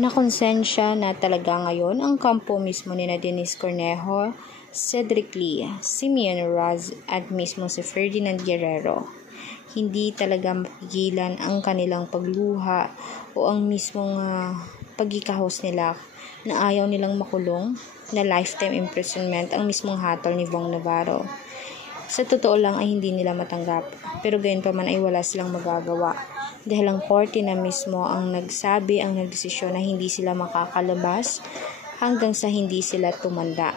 Nakonsensya na talaga ngayon ang kampo mismo ni Denise Cornejo, Cedric Lee, Simeon Raz at mismo si Ferdinand Guerrero. Hindi talaga mapigilan ang kanilang pagluha o ang mismong pagkikahos nila na ayaw nilang makulong na lifetime imprisonment ang mismong hatol ni Bong Navarro. Sa totoo lang ay hindi nila matanggap, pero gayon pa man ay wala silang magagawa dahil ang korte na mismo ang nagdesisyon na hindi sila makakalabas hanggang sa hindi sila tumanda.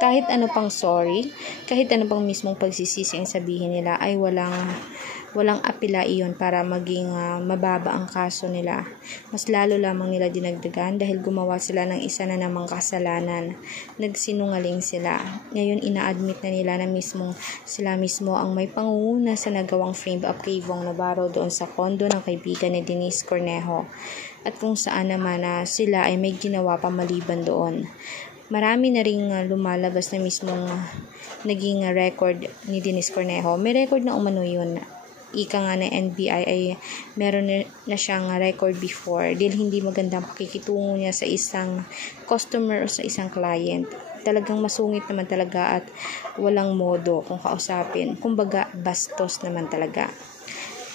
Kahit ano pang sorry, kahit ano pang mismong pagsisisi ang sabihin nila ay walang apela iyon para maging mababa ang kaso nila. Mas lalo lamang nila dinagdagan dahil gumawa sila ng isa na namang kasalanan. Nagsinungaling sila. Ngayon ina-admit na nila na sila mismo ang may pangunguna sa nagawang frame up kay Bong Navarro doon sa kondo ng kaibigan ni Denise Cornejo. At kung saan naman sila ay may ginawa pa maliban doon. Marami na ring lumalabas na mismong naging record ni Denise Cornejo. May record na umano yun. Ika nga na NBI ay meron na siyang record before dahil hindi magandang pakikitungo niya sa isang customer o sa isang client. Talagang masungit naman talaga at walang modo kung kausapin. Kumbaga bastos naman talaga.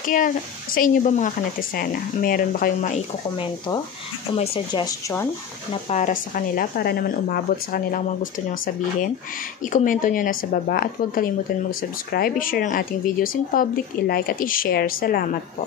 Kaya sa inyo ba mga kanetizen, meron ba kayong maiko-komento o may suggestion na para sa kanila, para naman umabot sa kanilang mga gusto nyong sabihin? I-komento nyo na sa baba at huwag kalimutan mag-subscribe, i-share ang ating videos in public, i-like at i-share. Salamat po.